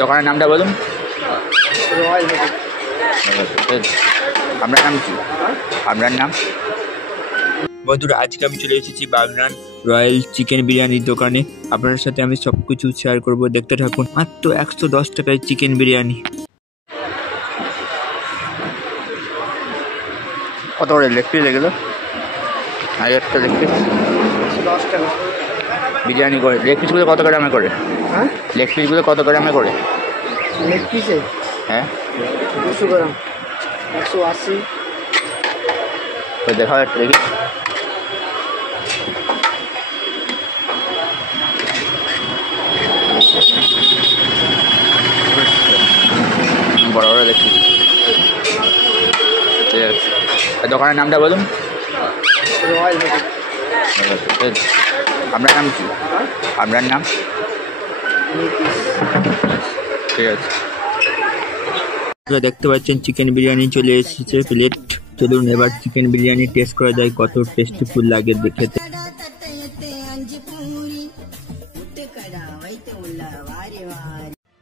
দোকানের নামটা বলুন। আপনার নাম কি? আপনার নাম? বন্ধুরা, আজকে আমি চলে এসেছি বাগনান রয়্যাল চিকেন বিরিয়ানির দোকানে। আপনার সাথে আমি সব কিছু শেয়ার করবো, দেখতে থাকুন। মাত্র 110 টাকায় চিকেন বিরিয়ানি। কত করে লেগ পিস এগুলো? আর একটা লেগ পিস 10 টাকা বিরিয়ানি করে। লেগ পিসগুলো কত গ্রামে করে? হ্যাঁ, লেগ পিসগুলো কত গ্রামে করে? লেগ পিসে হ্যাঁ, 200 গ্রাম, 180। তো দেখাও একটা দেখি। বড় বড় দেখি। ঠিক আছে, দোকানের নামটা বলুন। আপনার নাম কি? আপনার নাম? ঠিক আছে। দেখতে পাচ্ছেন চিকেন বিরিয়ানি চলে এসেছে প্লেট। চলুন এবার চিকেন বিরিয়ানি টেস্ট করা যায়, কত টেস্টিফুল লাগে দেখে।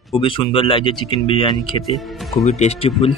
খুবই সুন্দর লাগছে চিকেন বিরিয়ানি খেতে, খুবই টেস্টিফুল।